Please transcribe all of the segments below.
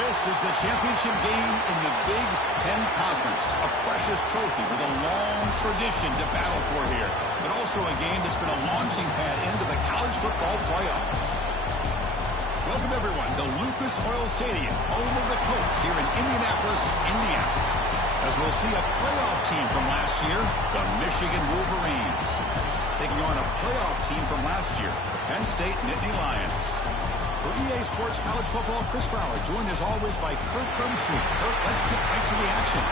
This is the championship game in the Big Ten Conference, a precious trophy with a long tradition to battle for here, but also a game that's been a launching pad into the college football playoff. Welcome, everyone, to Lucas Oil Stadium, home of the Colts here in Indianapolis, Indiana. As we'll see a playoff team from last year, the Michigan Wolverines, taking on a playoff team from last year, the Penn State Nittany Lions. For EA Sports College Football, Chris Fowler, joined as always by Kirk Crumstreet. Kirk, let's get right to the action.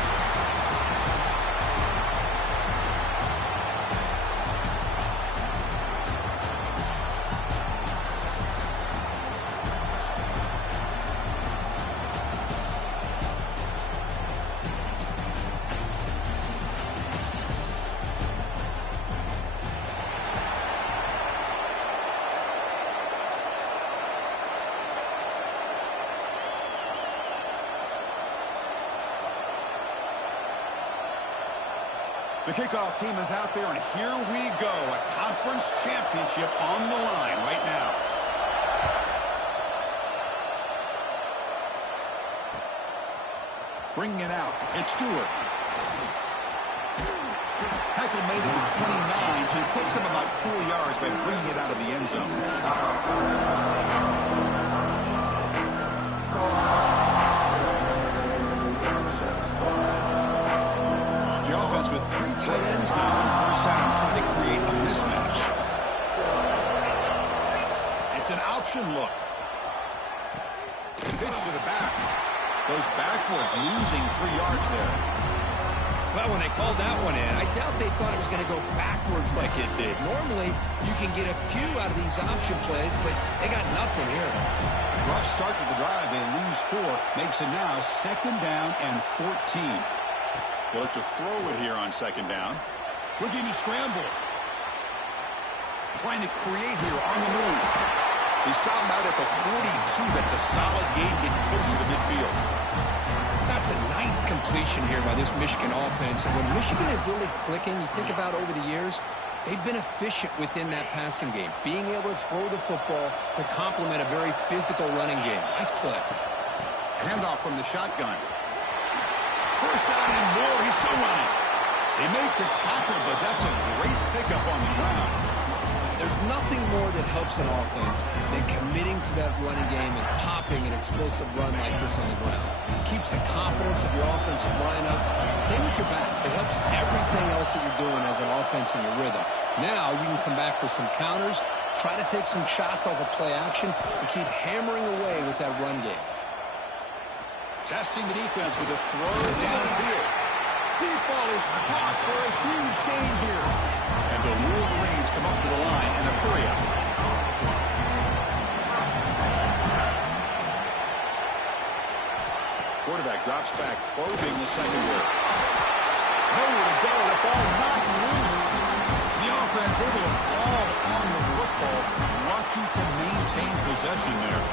The kickoff team is out there, and here we go. A conference championship on the line right now. Bringing it out. It's Stewart. Heckle made it to 29, so he picks up about 4 yards by bringing it out of the end zone. With 3 tight ends now on first down, trying to create a mismatch. It's an option look. Pitch to the back. Goes backwards, losing 3 yards there. Well, when they called that one in, I doubt they thought it was going to go backwards like it did. Normally, you can get a few out of these option plays, but they got nothing here. Rough start to the drive. They lose 4. Makes it now 2nd down and 14. They look to throw it here on 2nd down. Looking to scramble. Trying to create here on the move. They stop him out at the 42. That's a solid gain, getting closer to midfield. That's a nice completion here by this Michigan offense. And when Michigan is really clicking, you think about over the years, they've been efficient within that passing game, being able to throw the football to complement a very physical running game. Nice play. Handoff from the shotgun. First down and more. He's still running. the tackle, but that's a great pickup on the ground. There's nothing more that helps an offense than committing to that running game and popping an explosive run like this on the ground. It keeps the confidence of your offensive line up. Same with your back. It helps everything else that you're doing as an offense in your rhythm. Now you can come back with some counters, try to take some shots off of play action, and keep hammering away with that run game. Testing the defense with a throw downfield. Deep ball is caught for a huge gain here. And the Wolverines come up to the line in a hurry-up. Quarterback drops back, probing the secondary. Nowhere to go, the ball not loose. The offense able to fall on the football. Lucky to maintain possession there.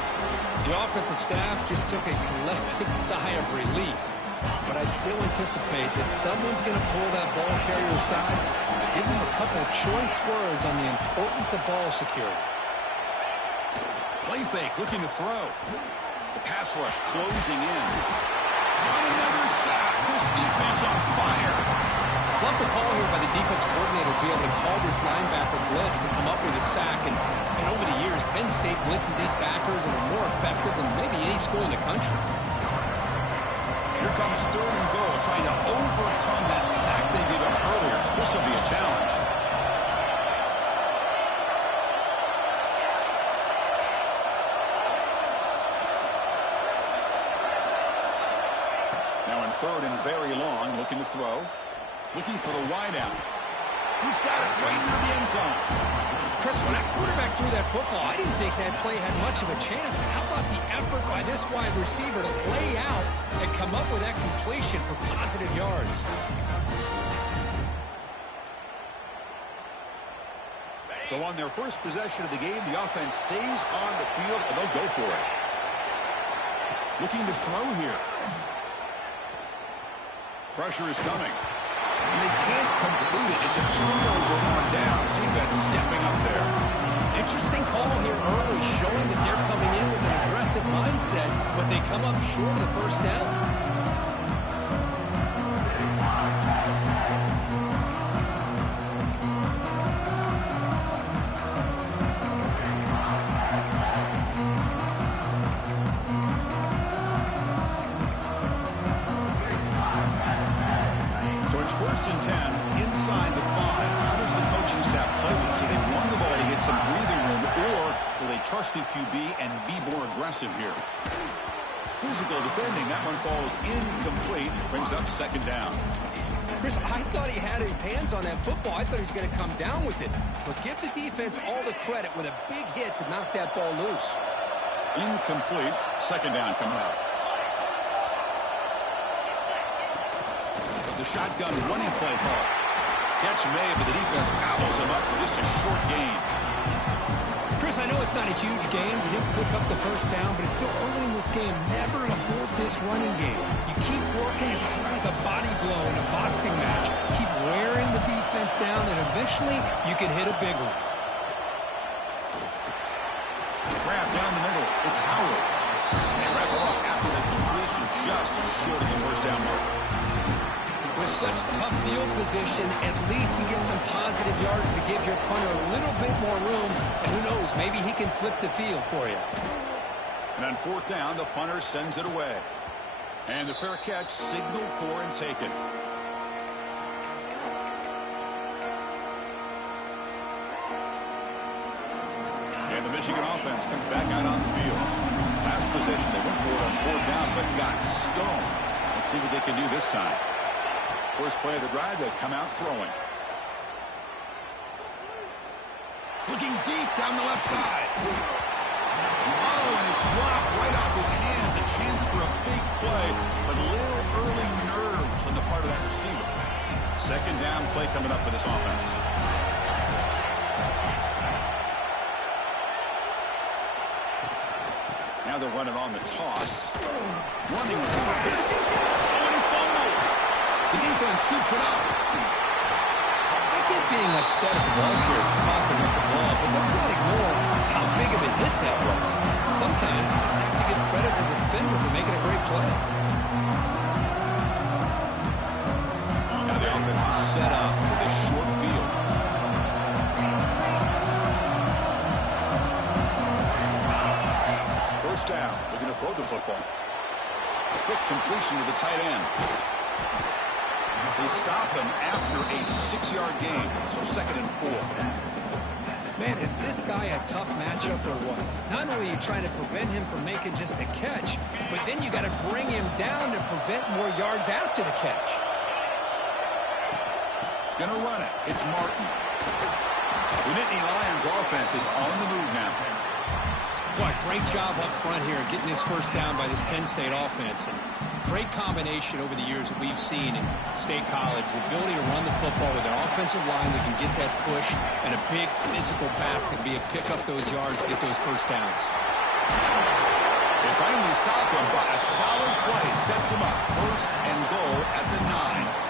The offensive staff just took a collective sigh of relief. But I'd still anticipate that someone's going to pull that ball carrier aside and give him a couple of choice words on the importance of ball security. Play fake, looking to throw. The pass rush closing in. On another sack, this defense on fire. Love the call here by the defense coordinator to be able to call this linebacker blitz to come up with a sack. And over the years, Penn State blitzes these backers and are more effective than maybe any school in the country. Here comes third and goal, trying to overcome that sack they gave up earlier. This will be a challenge. Now in third and very long, looking to throw. Looking for the wideout. He's got it right near the end zone. Chris, when that quarterback threw that football, I didn't think that play had much of a chance. How about the effort by this wide receiver to lay out and come up with that completion for positive yards? So on their first possession of the game, the offense stays on the field, and they'll go for it. Looking to throw here. Pressure is coming. And they can't complete it. It's a turnover on downs. Defense stepping up there. Interesting call here early, showing that they're coming in with an aggressive mindset, but they come up short of the first down. First and 10, inside the 5. How does the coaching staff play this? Do they want the ball to get some breathing room, or will they trust the QB and be more aggressive here? Physical defending. That one falls incomplete. Brings up second down. Chris, I thought he had his hands on that football. I thought he was going to come down with it. But give the defense all the credit with a big hit to knock that ball loose. Incomplete. Second down coming up. The shotgun running play call. Catch made, but the defense gobbles him up for just a short gain. Chris, I know it's not a huge game. You didn't pick up the first down, but it's still early in this game. Never abort this running game. You keep working. It's kind of like a body blow in a boxing match. Keep wearing the defense down, and eventually you can hit a big one. Grab down the middle. It's Howard. They wrap it up after the completion, just short of the first down mark. With such tough field position, at least you get some positive yards to give your punter a little bit more room. And who knows, maybe he can flip the field for you. And on fourth down, the punter sends it away. And the fair catch signaled for and taken. And the Michigan offense comes back out on the field. Last possession, they went for it on fourth down, but got stoned. Let's see what they can do this time. First play of the drive, they'll come out throwing. Looking deep down the left side. Oh, and it's dropped right off his hands. A chance for a big play, but little early nerves on the part of that receiver. Second down play coming up for this offense. Now they're running on the toss. Running with purpose. Oh, and he fumbles. The defense scoops it up. I get being upset at the ball carrier for coughing up the ball, but let's not ignore how big of a hit that was. Sometimes you just have to give credit to the defender for making a great play. Now the offense is set up with a short field. First down. Looking to throw the football. Quick completion to the tight end. They stop him after a 6-yard gain, so 2nd and 4. Man, is this guy a tough matchup or what? Not only are you trying to prevent him from making just a catch, but then you got to bring him down to prevent more yards after the catch. Gonna run it. It's Martin. The Nittany Lions offense is on the move now. Boy, great job up front here getting this first down by this Penn State offense. And great combination over the years that we've seen in State College. The ability to run the football with an offensive line that can get that push and a big physical back to be able to pick up those yards to get those first downs. They finally stop him, but a solid play sets him up. 1st and goal at the 9.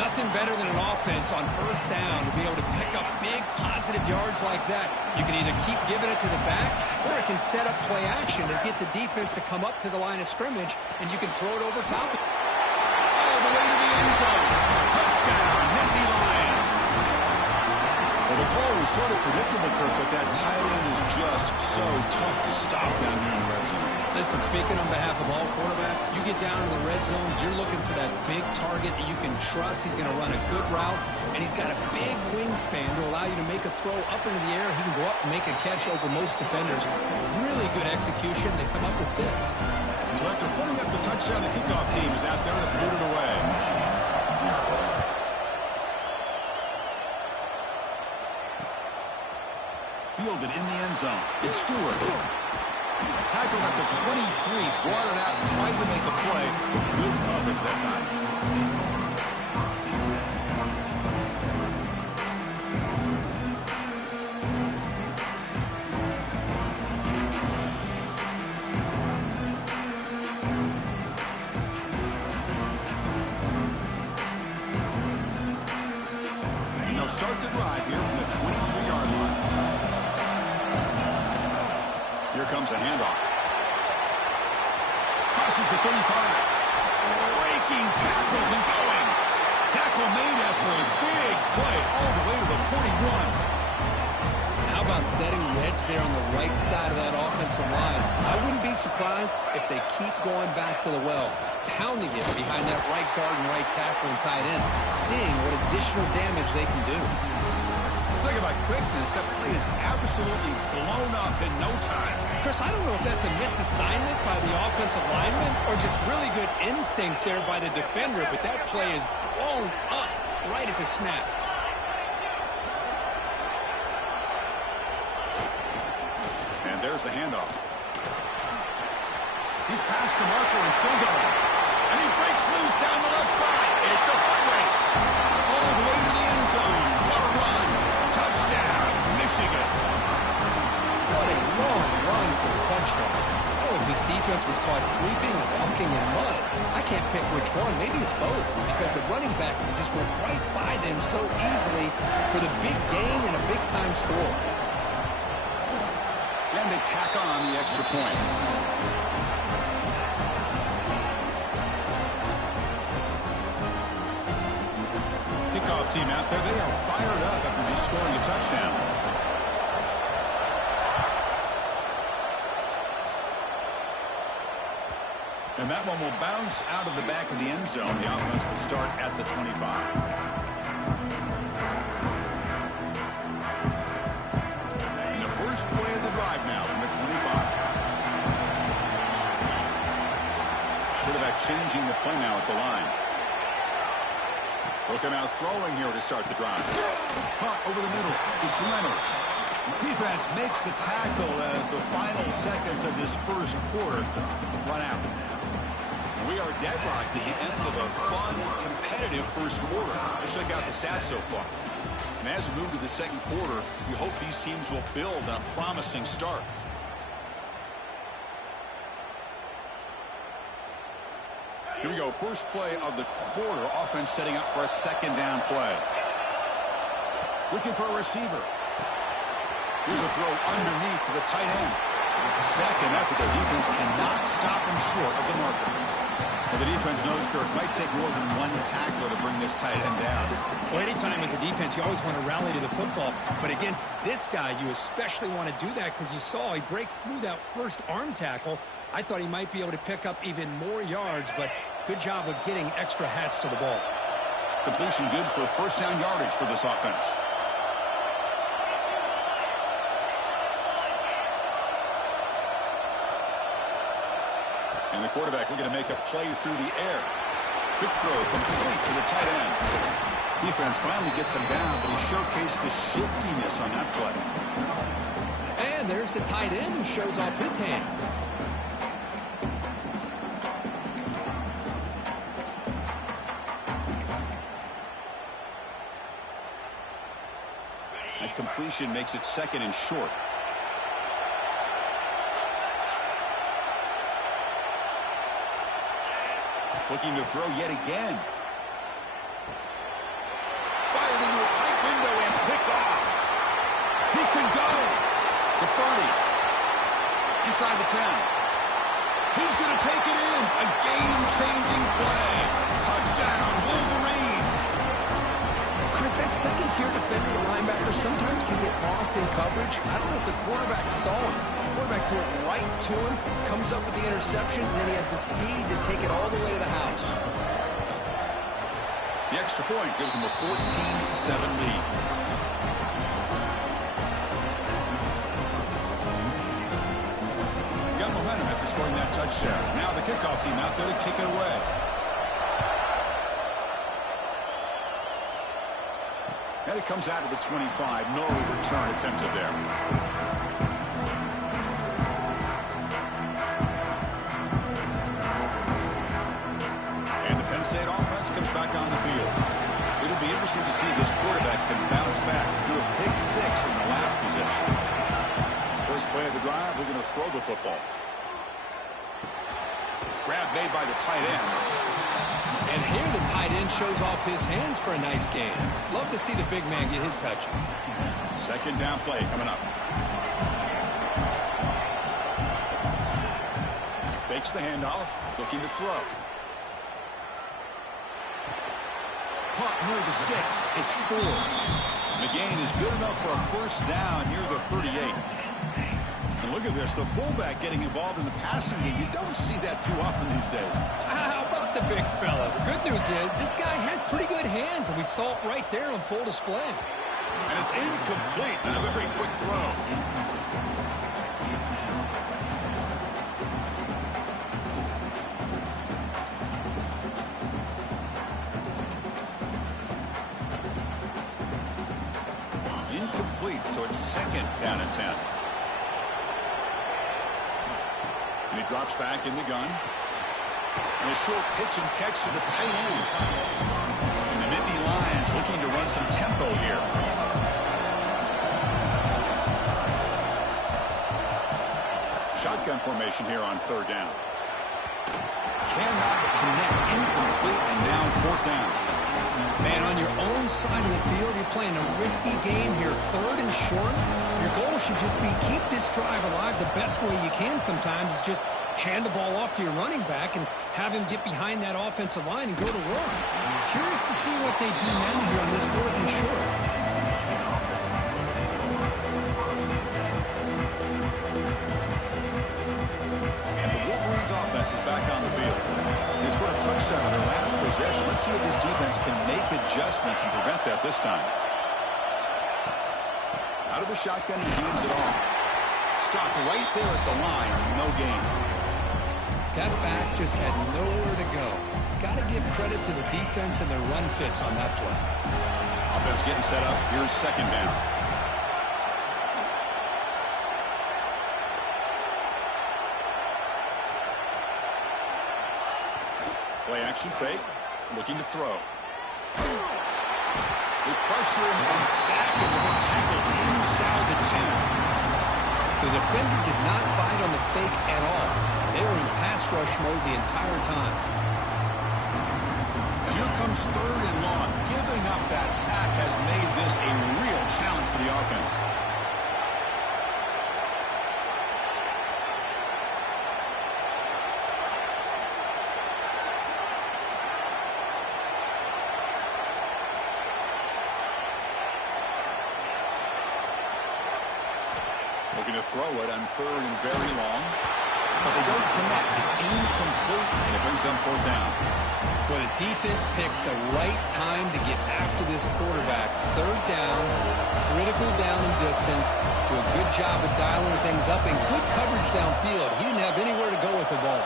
Nothing better than an offense on first down to be able to pick up big positive yards like that. You can either keep giving it to the back, or it can set up play action and get the defense to come up to the line of scrimmage, and you can throw it over top. All the way to the end zone. Touchdown, Nittany Lions. Well, the call was sort of predictable, Kirk, but that tight end is just so tough to stop down here in the red zone. Listen, speaking on behalf of all quarterbacks, you get down in the red zone, you're looking for that big target that you can trust. He's going to run a good route, and he's got a big wingspan to allow you to make a throw up into the air. He can go up and make a catch over most defenders. Really good execution. They come up with 6. So after putting up the touchdown, the kickoff team is out there to boot it away. Fielded in the end zone. It's Stewart. Tackled at the 23, brought it out, tried to make a play. Good coverage that time. And they'll start the drive here from the 23-yard line. Here comes a handoff. Crosses the 35. Breaking tackles and going. Tackle made after a big play all the way to the 41. How about setting the edge there on the right side of that offensive line? I wouldn't be surprised if they keep going back to the well, pounding it behind that right guard and right tackle and tight end, seeing what additional damage they can do. Talking about quickness, that play is absolutely blown up in no time. Chris, I don't know if that's a misassignment by the offensive lineman or just really good instincts there by the defender, but that play is blown up right at the snap. And there's the handoff. He's past the marker and still going. And he breaks loose down the left side. It's a foot race. All the way to the end zone. What a run. Touchdown, Michigan. What a long run for the touchdown. Oh, if this defense was caught sleeping or walking in mud, I can't pick which one. Maybe it's both, because the running back just went right by them so easily for the big gain and a big-time score. And they tack on the extra point. Kickoff team out there, they are fired up after just scoring a touchdown. And that one will bounce out of the back of the end zone. The offense will start at the 25. And the first play of the drive now from the 25. Quarterback changing the play now at the line. Looking out throwing here to start the drive. Punt over the middle. It's Reynolds. Defense makes the tackle as the final seconds of this first quarter run out. We are deadlocked at the end of a fun, competitive first quarter. Let's check out the stats so far. And as we move to the second quarter, we hope these teams will build on a promising start. Here we go. First play of the quarter. Offense setting up for a second down play. Looking for a receiver. Here's a throw underneath to the tight end. Second effort. Their defense cannot stop him short of the marker. Well, the defense knows, Kirk, might take more than one tackle to bring this tight end down. Well, anytime as a defense, you always want to rally to the football. But against this guy, you especially want to do that because you saw he breaks through that first arm tackle. I thought he might be able to pick up even more yards, but good job of getting extra hats to the ball. Completion good for first down yardage for this offense. And the quarterback looking to make a play through the air. Quick throw complete to the tight end. Defense finally gets him down, but he showcased the shiftiness on that play. And there's the tight end who shows off his hands. That completion makes it second and short. Looking to throw yet again. Fired into a tight window and picked off. He could go. The 30. Inside the 10. He's going to take it in. A game-changing play. Touchdown, Wolverines. Chris, that second-tier defender linebacker sometimes can get lost in coverage. I don't know if the quarterback saw him. The quarterback threw it right to him, comes up with the interception, and then he has the speed to take it all the way to the house. The extra point gives him a 14-7 lead. Got momentum after scoring that touchdown. Now the kickoff team out there to kick it away. And it comes out of the 25. No return attempted there. And the Penn State offense comes back on the field. It'll be interesting to see if this quarterback can bounce back through a pick six in the last possession. First play of the drive, they're going to throw the football. Grab made by the tight end. And here the tight end shows off his hands for a nice game. Love to see the big man get his touches. Second down play coming up. Fakes the handoff, looking to throw. Caught near the sticks. It's 4. The gain is good enough for a first down near the 38. And look at this, the fullback getting involved in the passing game. You don't see that too often these days. How about the big fella? The good news is this guy has pretty good hands, and we saw it right there on full display. And it's incomplete and a very quick throw. Incomplete, so it's second down and 10. And he drops back in the gun. And a short pitch and catch to the tight end. And the Nittany Lions looking to run some tempo here. Shotgun formation here on third down. Cannot connect, incomplete, and down fourth down. Man, on your own side of the field, you're playing a risky game here. Third and short. Your goal should just be keep this drive alive the best way you can sometimes is just hand the ball off to your running back and have him get behind that offensive line and go to work. Curious to see what they do now here on this fourth and short. And the Wolverines offense is back on the field. They scored a touchdown on their last possession. Let's see if this defense can make adjustments and prevent that this time. Out of the shotgun, he hands it off. Stopped right there at the line. No gain. That back just had nowhere to go. Got to give credit to the defense and their run fits on that play. Offense getting set up. Here's second down. Play action fake. Looking to throw. They pressure him and sack him with a tackle inside the 10. The defender did not bite on the fake at all. They were in pass rush mode the entire time. Here comes third and long. Giving up that sack has made this a real challenge for the offense. Looking to throw it on third and very long. But they don't connect. It's incomplete, and it brings them fourth down. Well, the defense picks the right time to get after this quarterback. Third down, critical down and distance. Do a good job of dialing things up and good coverage downfield. He didn't have anywhere to go with the ball.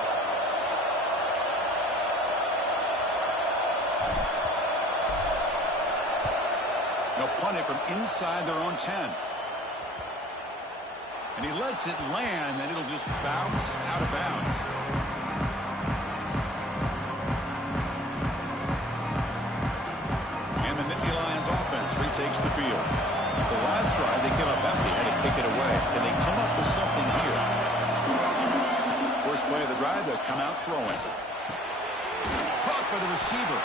They'll punt it from inside their own 10. And he lets it land, and it'll just bounce out of bounds. And the Nittany Lions offense retakes the field. The last drive, they came up empty, had to kick it away. Can they come up with something here? First play of the drive, they'll come out throwing. Caught by the receiver.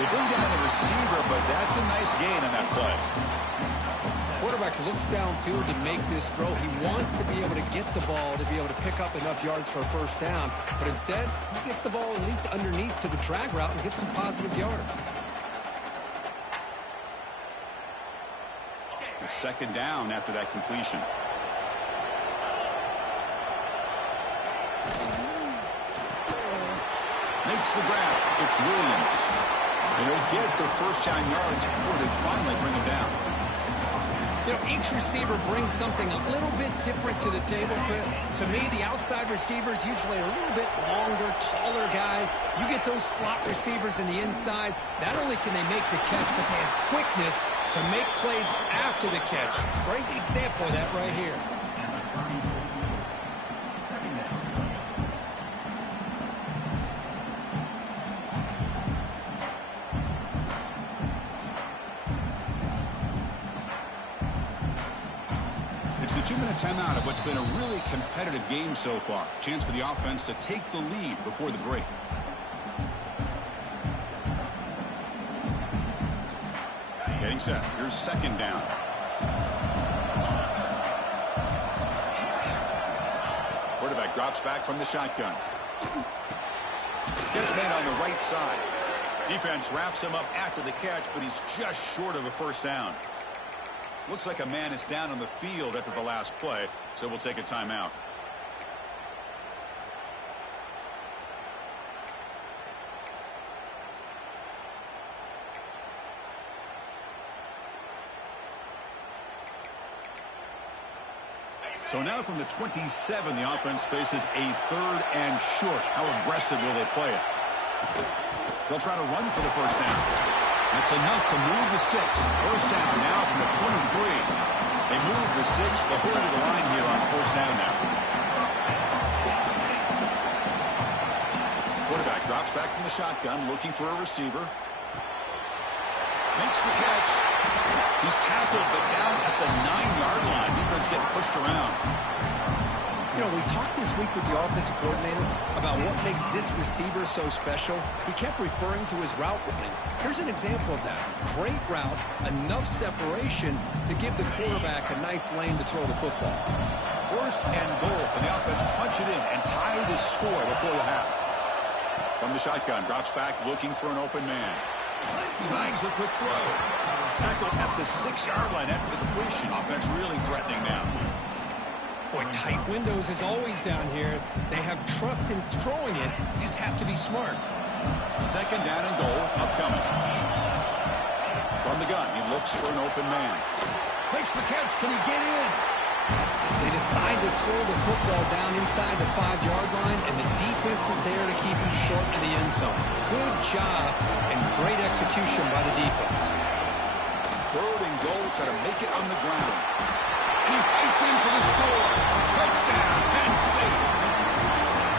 They bring down the receiver, but that's a nice gain on that play. Quarterback looks downfield to make this throw. He wants to be able to get the ball to be able to pick up enough yards for a first down. But instead, he gets the ball at least underneath to the drag route and gets some positive yards. A second down after that completion. Makes the grab. It's Williams. And they'll get their first down yards before they finally bring him down. You know, each receiver brings something a little bit different to the table, Chris. To me, the outside receivers usually are a little bit longer, taller guys. You get those slot receivers in the inside. Not only can they make the catch, but they have quickness to make plays after the catch. Great example of that right here. Two-minute timeout of what's been a really competitive game so far. Chance for the offense to take the lead before the break. Getting set. Here's second down. Quarterback drops back from the shotgun. Catch made on the right side. Defense wraps him up after the catch, but he's just short of a first down. Looks like a man is down on the field after the last play, so we'll take a timeout. So now from the 27, the offense faces a third and short. How aggressive will they play it? They'll try to run for the first down. That's enough to move the sticks. First down now from the 23. They move the six. They'll hurry to the line here on first down now. Quarterback drops back from the shotgun, looking for a receiver. Makes the catch. He's tackled, but down at the 9-yard line. Defense getting pushed around. You know, we talked this week with the offensive coordinator about what makes this receiver so special. He kept referring to his route running. Here's an example of that. Great route, enough separation to give the quarterback a nice lane to throw the football. First and goal. Can the offense punch it in and tie the score before the half? From the shotgun, drops back looking for an open man. Snags the quick throw. Tackled at the 6-yard line after the completion. Offense really threatening now. Boy, tight windows is always down here. They have trust in throwing it. You just have to be smart. Second down and goal upcoming. From the gun, he looks for an open man. Makes the catch. Can he get in? They decide to throw the football down inside the 5-yard line, and the defense is there to keep him short of the end zone. Good job and great execution by the defense. Third and goal, try to make it on the ground. He fights in for the score. Touchdown, Penn State.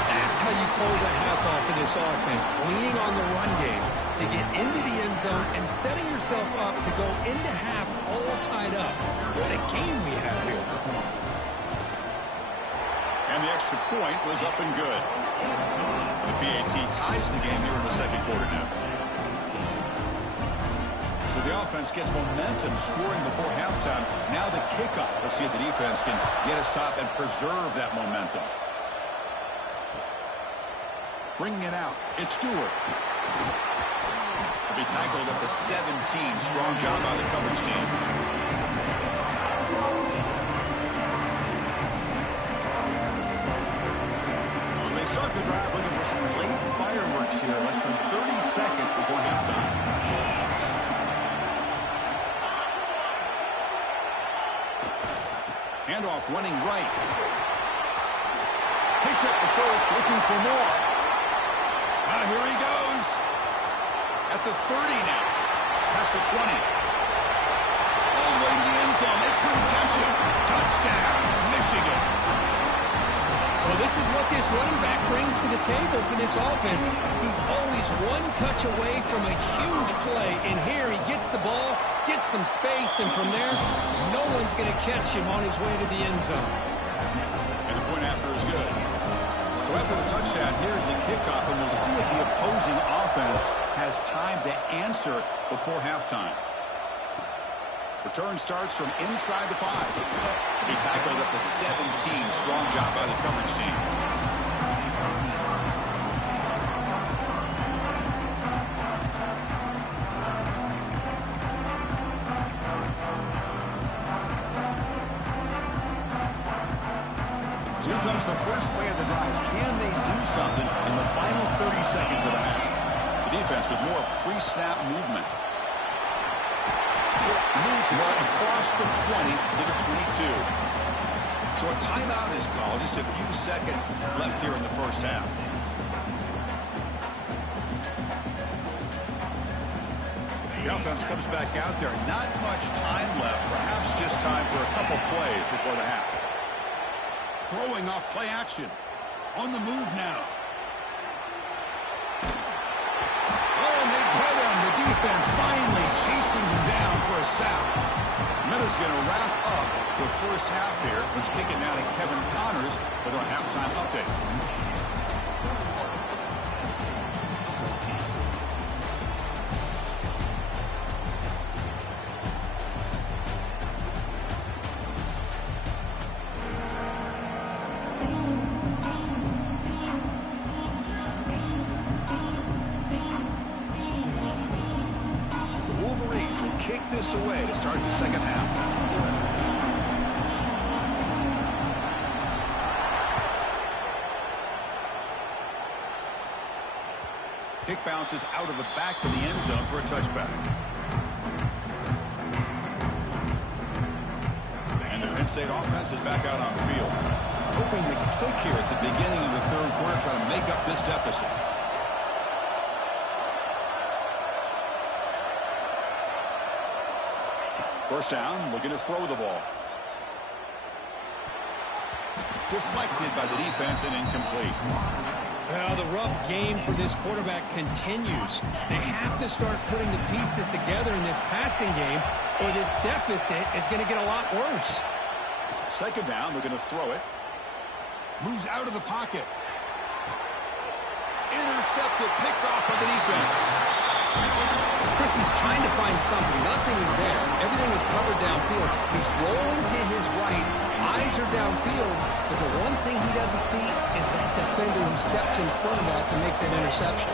That's how you close a half off of this offense, leaning on the run game to get into the end zone and setting yourself up to go into half all tied up. What a game we have here. And the extra point was up and good. The PAT ties the game here in the second quarter now. So the offense gets momentum scoring before halftime. Now the kickoff. We'll see if the defense can get a stop and preserve that momentum. Bringing it out. It's Stewart. He'll be tackled at the 17. Strong job by the coverage team. the drive looking for some late fireworks here. Less than 30 seconds before halftime. Handoff running right. Picks up the first, looking for more. Here he goes. At the 30 now. Past the 20. All the way to the end zone. They couldn't catch him. Touchdown, Michigan. Well, this is what this running back brings to the table for this offense. He's always one touch away from a huge play. And here he gets the ball, gets some space, and from there, no one's going to catch him on his way to the end zone. And the point after is good. So after the touchdown, here's the kickoff, and we'll see if the opposing offense has time to answer before halftime. Return starts from inside the 5. He tackled at the 17. Strong job by the coverage team. Here comes the first play of the drive. Can they do something in the final 30 seconds of the half? The defense with more pre-snap movement. Moves one across the 20 to the 22. So a timeout is called. Just a few seconds left here in the first half. The offense comes back out there. Not much time left. Perhaps just time for a couple plays before the half. Throwing off play action. On the move now. Oh, and they get him. The defense finally chasing him down for a sack. Miller's going to wrap up the first half here. Let's kick it now to Kevin Connors with our halftime update. Kick this away to start the second half. Kick bounces out of the back to the end zone for a touchback. And the Penn State offense is back out on the field. Hoping to click here at the beginning of the third quarter, try to make up this deficit. First down, looking to throw the ball. Deflected by the defense and incomplete. Well, the rough game for this quarterback continues. They have to start putting the pieces together in this passing game, or this deficit is going to get a lot worse. Second down, looking to throw it. Moves out of the pocket. Intercepted, picked off by the defense. Chris, he's trying to find something. Nothing is there. Everything is covered downfield. He's rolling to his right. Eyes are downfield. But the one thing he doesn't see is that defender who steps in front of that to make that interception.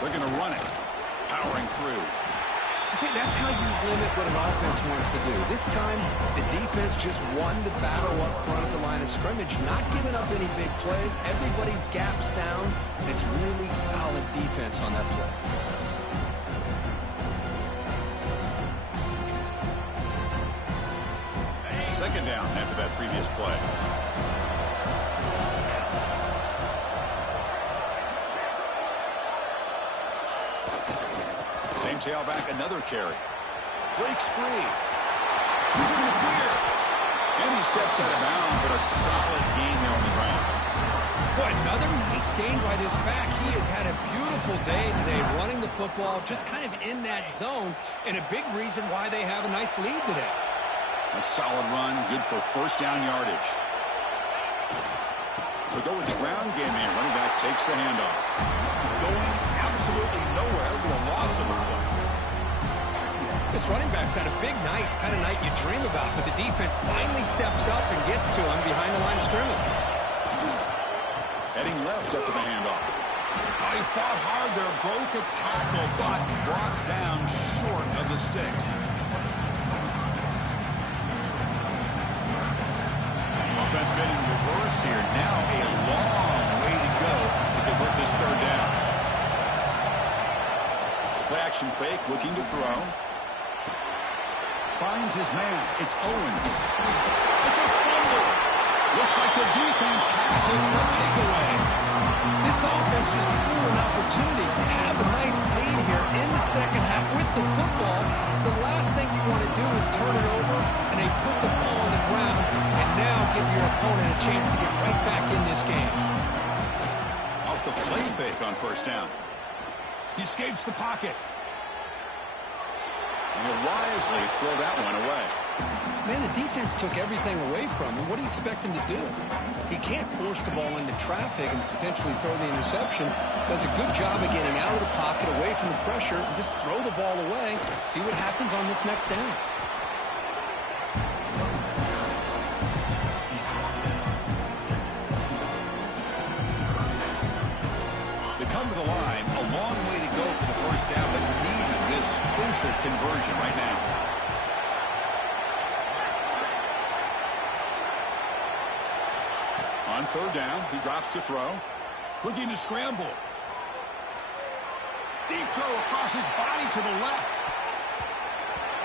They're going to run it. Powering through. See, that's how you limit what an offense wants to do. This time, the defense just won the battle up front at the line of scrimmage, not giving up any big plays. Everybody's gap sound. It's really solid defense on that play. Second down after that previous play. Same tailback, another carry. Breaks free. He's in the clear. And he steps out of bounds, but a solid gain there on the ground. Boy, another nice gain by this back. He has had a beautiful day today running the football, just kind of in that zone, and a big reason why they have a nice lead today. A solid run, good for first down yardage. We'll go with the ground game here. Running back takes the handoff. Going absolutely nowhere. That would be a loss of a play. This running back's had a big night, kind of night you dream about, but the defense finally steps up and gets to him behind the line of scrimmage. Heading left after the handoff. Oh, he fought hard there, broke a tackle, but brought down short of the sticks. Offense been in success here. Now a long way to go to convert this third down. Play action fake, looking to throw. Finds his man. It's Owens. It's a fumble. Looks like the defense has it for a takeaway. This offense just blew an opportunity. Have a nice lead here in the second half with the football. The last thing you want to do is turn it over, and they put the ball on the ground, and now give your opponent a chance to get right back in this game. Off the play fake on first down. He escapes the pocket. And he'll wisely throw that one away. Man, the defense took everything away from him. What do you expect him to do? He can't force the ball into traffic and potentially throw the interception. Does a good job of getting out of the pocket, away from the pressure, and just throw the ball away. See what happens on this next down. They come to the line, a long way to go for the first down, but needing this crucial conversion right now. On third down, he drops to throw. Looking to scramble. Deep throw across his body to the left.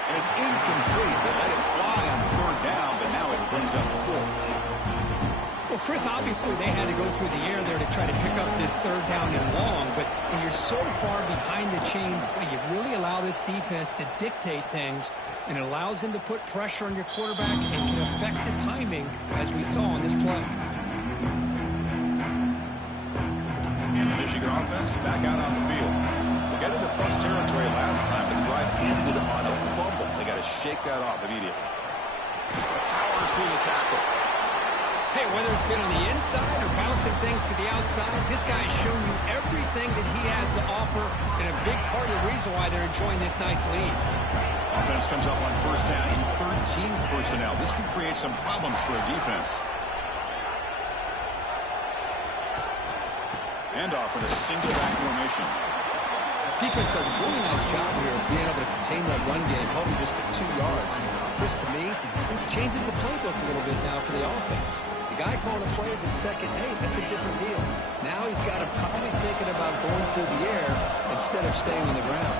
And it's incomplete. They let it fly on third down, but now it brings up fourth. Well, Chris, obviously they had to go through the air there to try to pick up this third down and long, but when you're so far behind the chains, boy, you really allow this defense to dictate things, and it allows them to put pressure on your quarterback and can affect the timing, as we saw on this play. And the Michigan offense back out on the field. They got into plus territory last time, but the drive ended on a fumble. They got to shake that off immediately. Powers through the tackle. Hey, whether it's been on the inside or bouncing things to the outside, this guy has shown you everything that he has to offer, and a big part of the reason why they're enjoying this nice lead. Offense comes up on first down in 13 personnel. This could create some problems for a defense. Handoff in a single back formation. Defense does a really nice job here of being able to contain that run game, helping just for 2 yards. Chris, to me, this changes the playbook a little bit now for the offense. The guy calling the plays at second and 8, that's a different deal. Now he's got him probably thinking about going through the air instead of staying on the ground.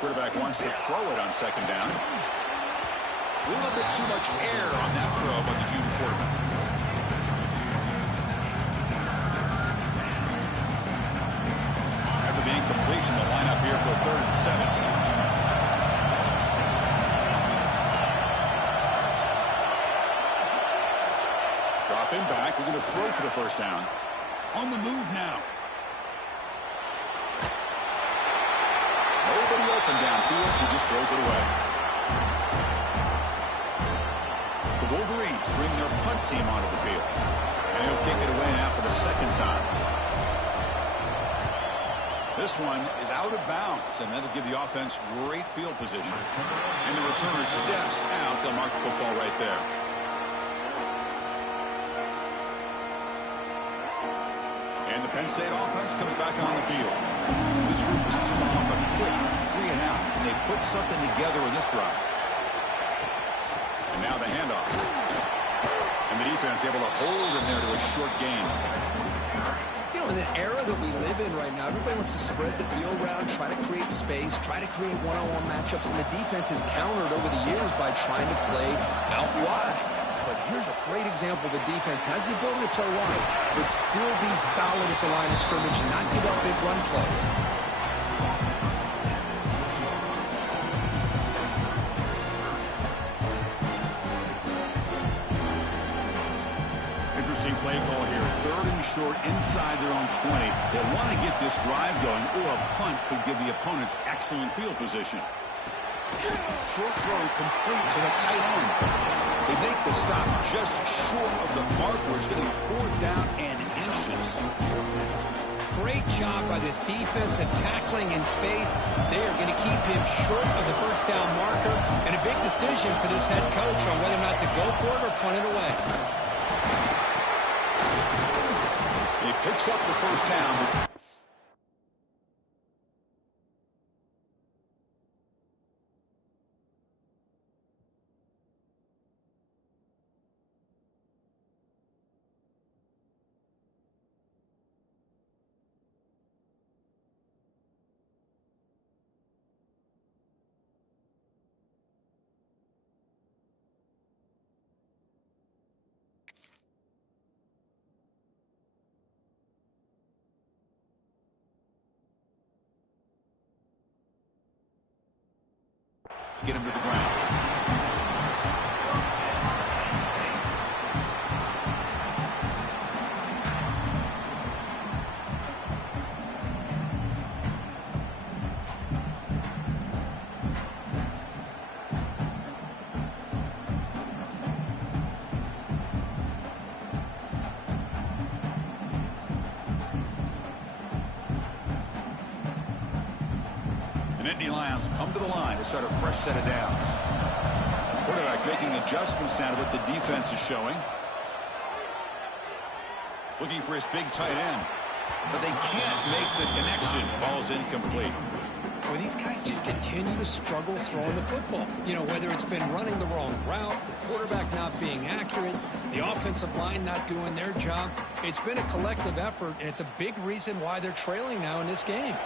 Quarterback wants to throw it on second down. A little bit too much air on that throw by the junior quarterback. After the incompletion, the line up here for 3rd and 7. Dropping back, we're going to throw for the first down. On the move now. Nobody open downfield. He just throws it away. The Wolverines bring their punt team onto the field. And he'll kick it away now for the second time. This one is out of bounds, and that'll give the offense great field position. And the returner steps out. They'll mark the football right there. And the Penn State offense comes back on the field. This group is coming off a quick 3 and out. And they put something together in this drive. And now the handoff. And the defense able to hold him there to a short gain. You know, in the era that we live in right now, everybody wants to spread the field around, try to create space, try to create one-on-one matchups, and the defense has countered over the years by trying to play out wide. But here's a great example. The defense has the ability to play wide, but still be solid at the line of scrimmage and not give up big run plays. Interesting play call here. 3rd and short inside their own 20. They want to get this drive going, or a punt could give the opponents excellent field position. Short throw complete to the tight end. They make the stop just short of the mark where it's going to be 4th down and inches. Great job by this defensive tackling in space. They are going to keep him short of the first down marker, and a big decision for this head coach on whether or not to go for it or punt it away. He picks up the first down. get him to the ground. Lions come to the line to start a fresh set of downs. Quarterback making adjustments now to what the defense is showing. Looking for his big tight end, but they can't make the connection. Ball's incomplete. Well, these guys just continue to struggle throwing the football. You know, whether it's been running the wrong route, the quarterback not being accurate, the offensive line not doing their job. It's been a collective effort, and it's a big reason why they're trailing now in this game.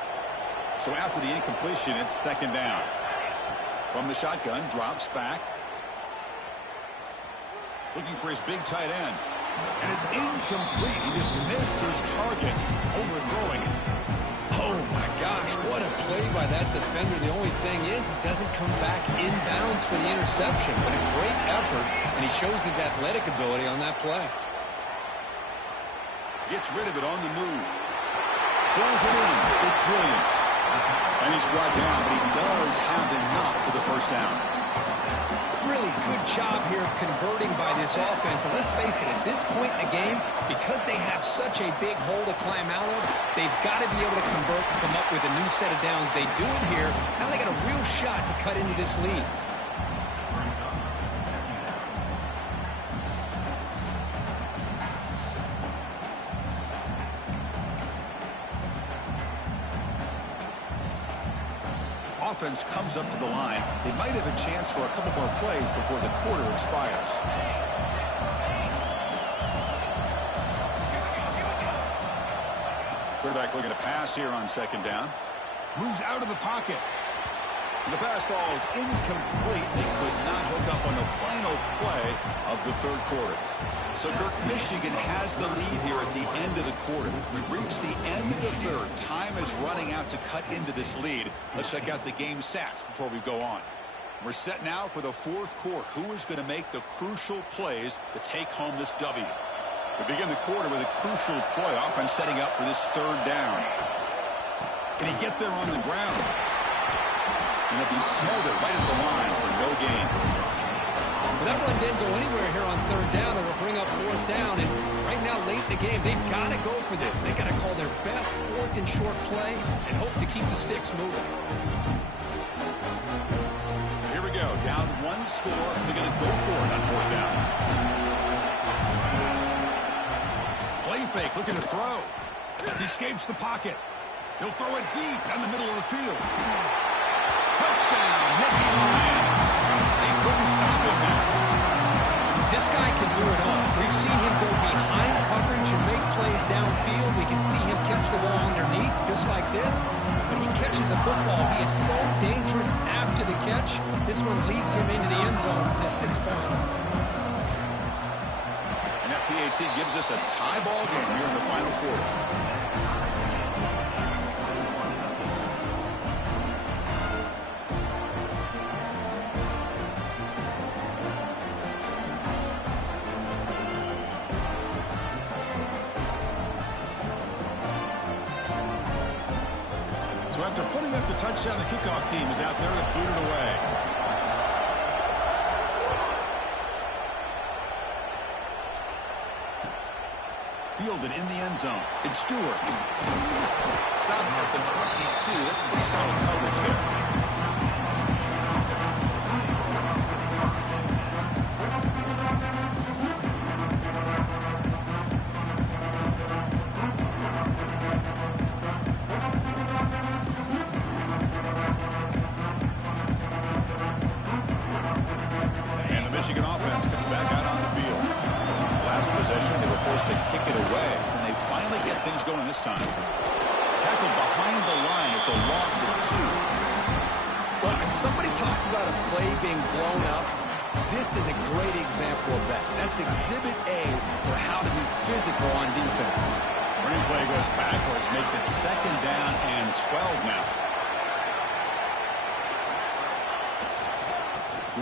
So after the incompletion, it's second down. From the shotgun, drops back. Looking for his big tight end. And it's incomplete. He just missed his target, overthrowing it. Oh, my gosh, what a play by that defender. The only thing is he doesn't come back inbounds for the interception. But a great effort, and he shows his athletic ability on that play. Gets rid of it on the move. Pulls it in. It's Williams. And he's brought down, but he does have enough for the first down. Really good job here of converting by this offense. And let's face it, at this point in the game, because they have such a big hole to climb out of, they've got to be able to convert and come up with a new set of downs. They do it here. Now they got a real shot to cut into this lead. Offense comes up to the line. They might have a chance for a couple more plays before the quarter expires. Quarterback looking to pass here on second down. Moves out of the pocket. The pass ball is incomplete. They could not hook up on the final play of the third quarter. So, Kirk, Michigan has the lead here at the end of the quarter. We've reached the end of the third. Time is running out to cut into this lead. Let's check out the game stats before we go on. We're set now for the fourth quarter. Who is going to make the crucial plays to take home this W? We begin the quarter with a crucial play. Offense setting up for this third down. Can he get there on the ground? And it'll be smothered right at the line for no gain. Well, that one didn't go anywhere here on third down. It'll bring up fourth down. And right now, late in the game, they've got to go for this. They've got to call their best fourth and short play and hope to keep the sticks moving. So here we go. Down one score. They're going to go for it on fourth down. Play fake, looking to throw. He escapes the pocket. He'll throw it deep down the middle of the field. Touchdown, Nittany Lions. They couldn't stop him there. This guy can do it all. We've seen him go behind coverage and make plays downfield. We can see him catch the ball underneath, just like this. When he catches a football, he is so dangerous after the catch. This one leads him into the end zone for the 6 points. And that PAT gives us a tie ball game here in the final quarter. So after putting up the touchdown, the kickoff team is out there to boot it away. Fielded in the end zone. It's Stewart. Stopped at the 22. That's pretty solid coverage there. Michigan offense comes back out on the field. Last possession, they were forced to kick it away, and they finally get things going this time. Tackled behind the line. It's a loss of 2. Well, if somebody talks about a play being blown up, this is a great example of that. That's exhibit A for how to be physical on defense. Running play goes backwards, makes it second down and 12 now.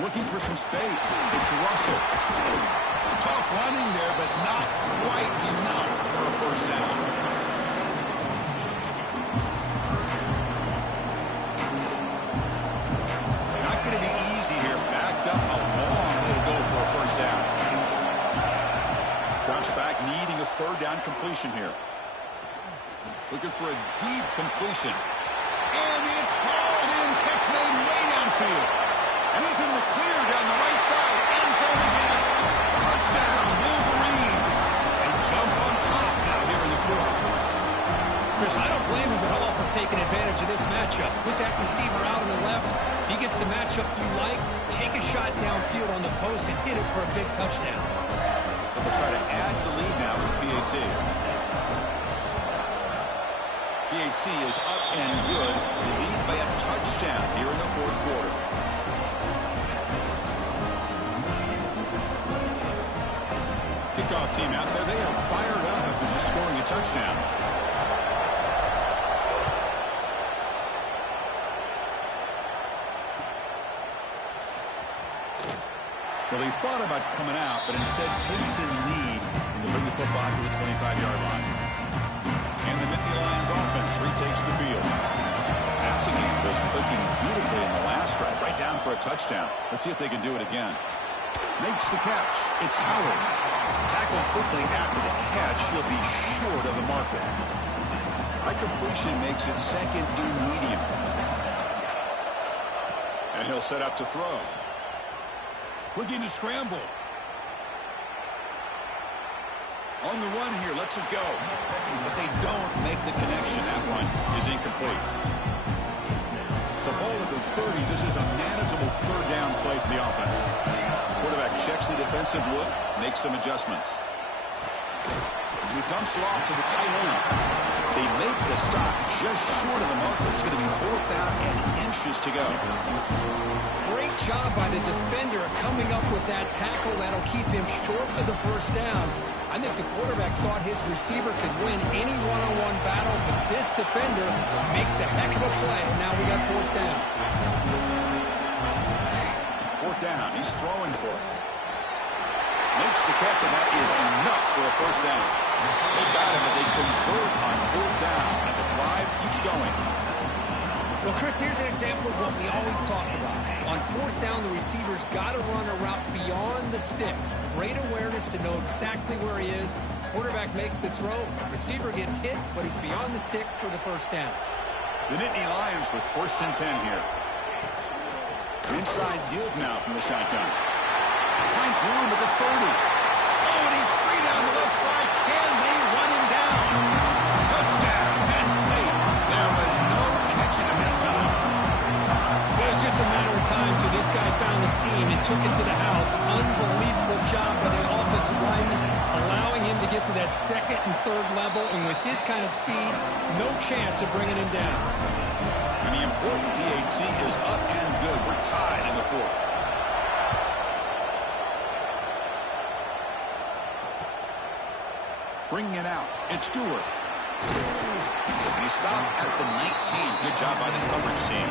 Looking for some space. It's Russell. Tough running there, but not quite enough for a first down. Not going to be easy here. Backed up a long way to go for a first down. Drops back, needing a third down completion here. Looking for a deep completion. And it's hauled in. Catch made way downfield. And he's in the clear down the right side. End zone again. Touchdown, Wolverines. They jump on top now here in the fourth. Chris, I don't blame him at all for taking advantage of this matchup. Put that receiver out on the left. If he gets the matchup you like, take a shot downfield on the post and hit it for a big touchdown. So they'll try to add the lead now with PAT. PAT is up and good. They lead by a touchdown here in the fourth quarter. Kickoff team out there. They are fired up after just scoring a touchdown. Well, he thought about coming out, but instead takes a knee and to bring the football to the 25-yard line. And the Nittany Lions offense retakes the field. Passing game was clicking beautifully in the last drive, right down for a touchdown. Let's see if they can do it again. Makes the catch. It's Howard. Tackled quickly after the catch. He'll be short of the marker. High completion makes it second and medium. And he'll set up to throw. Looking to scramble. On the run here, lets it go. But they don't make the connection. That one is incomplete. It's a ball at the 30. This is a manageable third down play for the offense. Quarterback checks the defensive look, makes some adjustments. He dumps it off to the tight end. They make the stop just short of the marker. It's going to be fourth down and inches to go. Great job by the defender coming up with that tackle. That'll keep him short of the first down. I think the quarterback thought his receiver could win any one-on-one battle, but this defender makes a heck of a play, and now we got fourth down. Fourth down. He's throwing for it. Makes the catch, and that is enough for a first down. They got him, but they convert on fourth down, and the drive keeps going. Well, Chris, here's an example of what we always talk about. On fourth down, the receiver's got to run a route beyond the sticks. Great awareness to know exactly where he is. Quarterback makes the throw. Receiver gets hit, but he's beyond the sticks for the first down. The Nittany Lions with first and 10 here. Inside deals now from the shotgun. Finds room at the 30. Oh, and he's free down the left side. Can they run him down? Touchdown, Penn State. There was no catching him in time. It was just a matter of time till this guy found the seam and took it to the house. Unbelievable job by the offensive lineman, allowing him to get to that second and third level. And with his kind of speed, no chance of bringing him down. And the important PAT is up and good. We're tied in the fourth. Bringing it out. It's Stewart. And he stopped at the 19. Good job by the coverage team.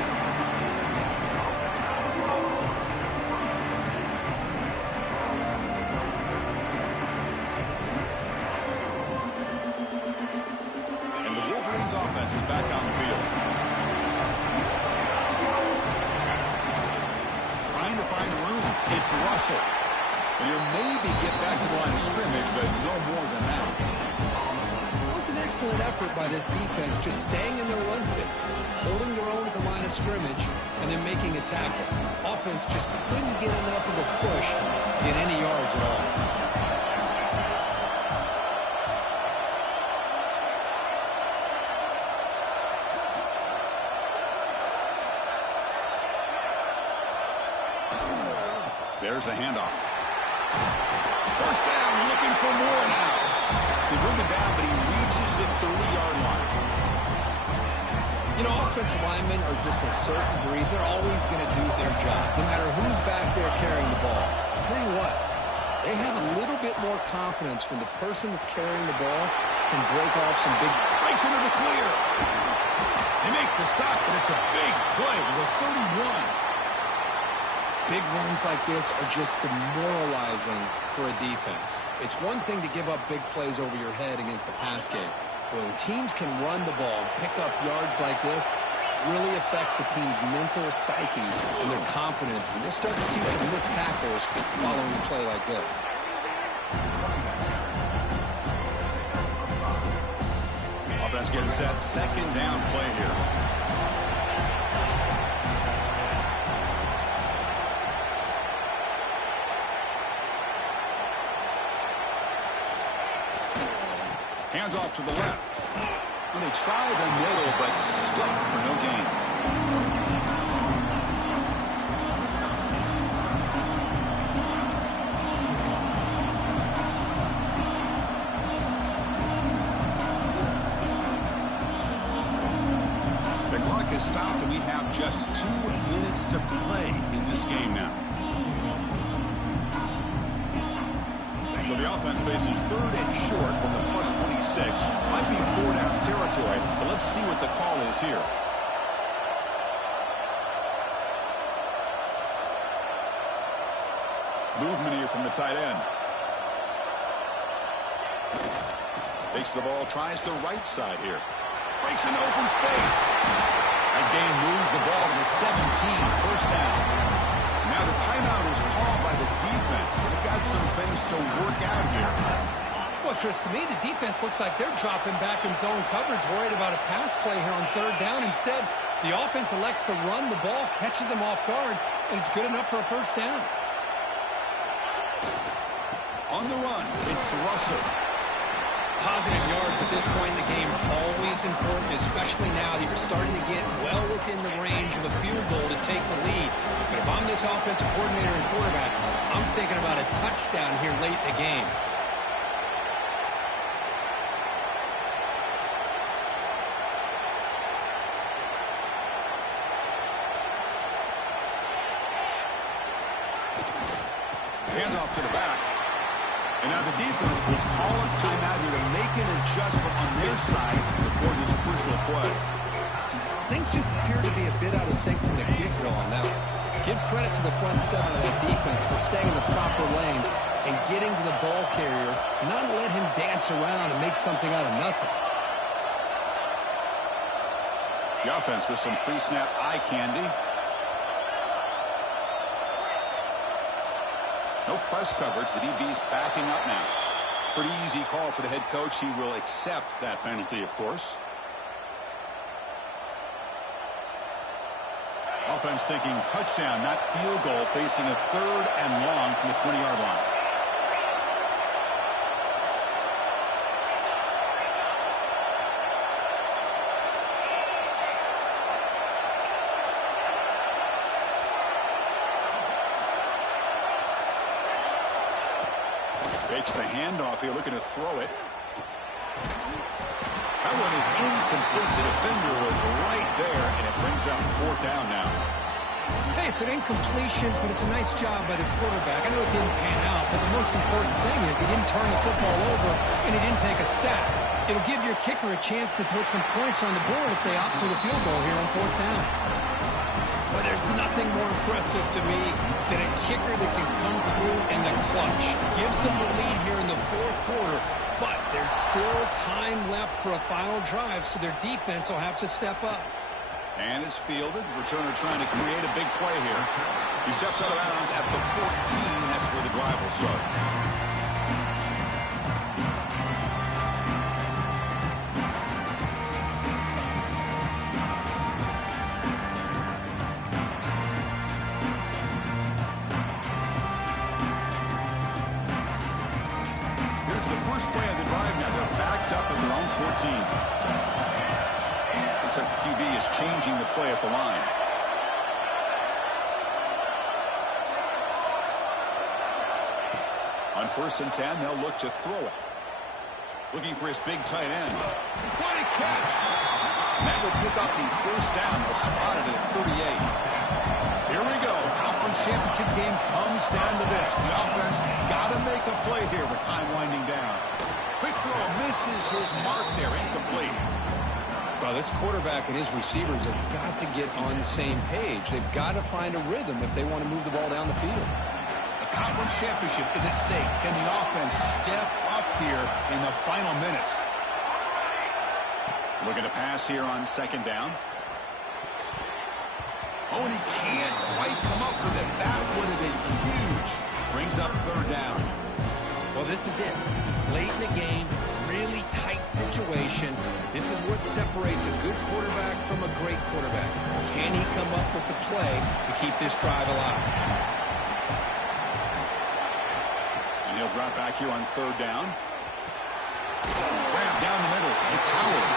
And the Wolverines offense is back on the field. Trying to find room. It's Russell. And he'll maybe get back to the line of scrimmage, but no more than that. It was an excellent effort by this defense, just staying in their run fits, holding their own at the line of scrimmage, and then making a tackle. Offense just couldn't get enough of a push to get any yards at all. There's the handoff. First down, looking for more now. They bring it down, but he reaches the 30-yard line. You know, offensive linemen are just a certain breed. They're always going to do their job, no matter who's back there carrying the ball. I'll tell you what, they have a little bit more confidence when the person that's carrying the ball can break off some big... Breaks into the clear. They make the stop, but it's a big play with a 31. Big runs like this are just demoralizing for a defense. It's one thing to give up big plays over your head against the pass game. When teams can run the ball and pick up yards like this, really affects the team's mental psyche and their confidence. And you'll start to see some missed tackles following a play like this. Offense getting set. Second down play here. Hands off to the left. And they try the middle, but stuck for no gain. The clock is stopped, and we have just 2 minutes to play in this game now. So the offense faces 3rd and short from the +26. Might be 4-down territory, but let's see what the call is here. Movement here from the tight end. Takes the ball, tries the right side here. Breaks into open space. That gain moves the ball to the 17, 1st down. Now the timeout is called by the defense. They've got some things to work out here. Well, Chris, to me, the defense looks like they're dropping back in zone coverage, worried about a pass play here on 3rd down. Instead, the offense elects to run the ball, catches them off guard, and it's good enough for a 1st down. On the run, it's Russell. Positive yards at this point in the game are always important, especially now that you're starting to get well within the range of a field goal to take the lead. But if I'm this offensive coordinator and quarterback, I'm thinking about a touchdown here late in the game. Hand off to the back. And now the defense will call a timeout here to make an adjustment on their side before this crucial play. Things just appear to be a bit out of sync from the get-go on that one. Give credit to the front 7 of that defense for staying in the proper lanes and getting to the ball carrier, not let him dance around and make something out of nothing. The offense with some pre-snap eye candy. No press coverage. The DB's backing up now. Pretty easy call for the head coach. He will accept that penalty, of course. Offense thinking touchdown, not field goal, facing a 3rd and long from the 20-yard line. Fakes the handoff here, looking to throw it. That one is incomplete. The defender was right there, and it brings up 4th down now. Hey, it's an incompletion, but it's a nice job by the quarterback. I know it didn't pan out, but the most important thing is he didn't turn the football over, and he didn't take a sack. It'll give your kicker a chance to put some points on the board if they opt for the field goal here on 4th down. But there's nothing more impressive to me than a kicker that can come through in the clutch. Gives them the lead here in the 4th quarter, but there's still time left for a final drive, so their defense will have to step up. And it's fielded. Returner trying to create a big play here. He steps out of bounds at the 14. That's where the drive will start. Here's the first play of the drive now. They're backed up at their own 14. Looks like the QB is changing the play at the line. On 1st and 10, they'll look to throw it. Looking for his big tight end. What a catch! And that will pick up the 1st down. They'll spot it at 38. Here we go. Conference championship game comes down to this. The offense got to make a play here with time winding down. Quick throw misses his mark there. Incomplete. Well, this quarterback and his receivers have got to get on the same page. They've got to find a rhythm if they want to move the ball down the field. The conference championship is at stake. Can the offense step up here in the final minutes? Looking to pass here on second down. Oh, and he can't quite come up with it. That would have been huge. Brings up third down. Well, this is it. Late in the game, really tight situation. This is what separates a good quarterback from a great quarterback. Can he come up with the play to keep this drive alive? And he'll drop back here on third down. Grab down the middle. It's Howard.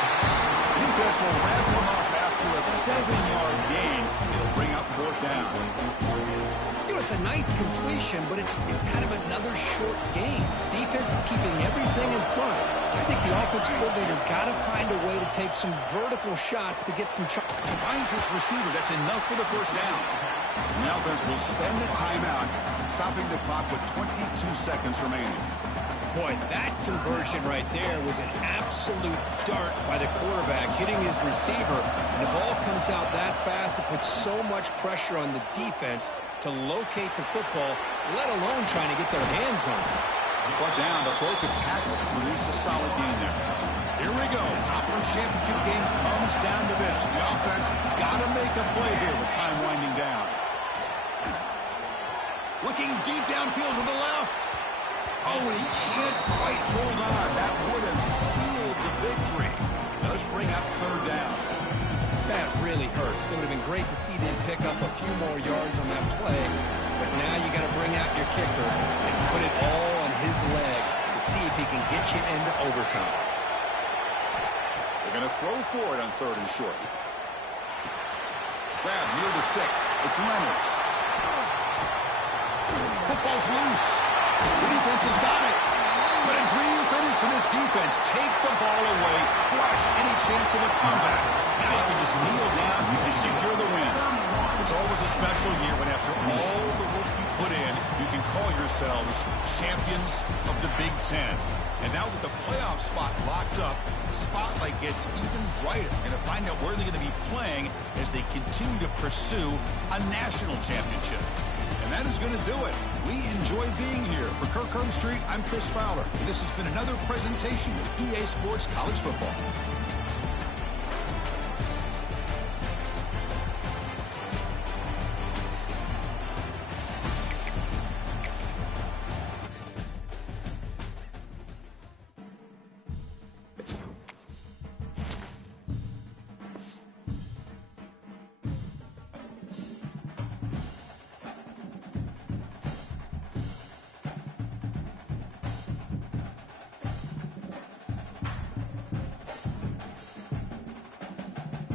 The defense will wrap him up after a 7-yard gain. It'll bring up fourth down. You know, it's a nice completion, but it's kind of another short game. The defense is keeping everything in front. I think the offensive coordinator's got to find a way to take some vertical shots to get some... Finds this receiver. That's enough for the first down. And the offense will spend the timeout, stopping the clock with 22 seconds remaining. Boy, that conversion right there was an absolute dart by the quarterback, hitting his receiver. And the ball comes out that fast. It puts so much pressure on the defense to locate the football, let alone trying to get their hands on it. But down, the broken tackle produces a solid gain there. Here we go. Conference championship game comes down to this. The offense got to make a play here with time winding down. Looking deep downfield to the left. Oh, and he can't quite hold on. That would have sealed the victory. Does bring up third down. That really hurts. It would have been great to see them pick up a few more yards on that play. But now you got to bring out your kicker and put it all on his leg to see if he can get you into overtime. They're going to throw for it on third and short. Grab near the sticks. It's Reynolds. Football's loose. The defense has got it. But a dream finish for this defense. Take the ball away. Crush any chance of a comeback. Now you can just kneel down and secure the win. It's always a special year when after all the work you put in, you can call yourselves champions of the Big Ten. And now with the playoff spot locked up, the spotlight gets even brighter. And to find out where they're going to be playing as they continue to pursue a national championship. And that is going to do it. We enjoyed being here. For Kirk Street, I'm Chris Fowler. And this has been another presentation of EA Sports College Football.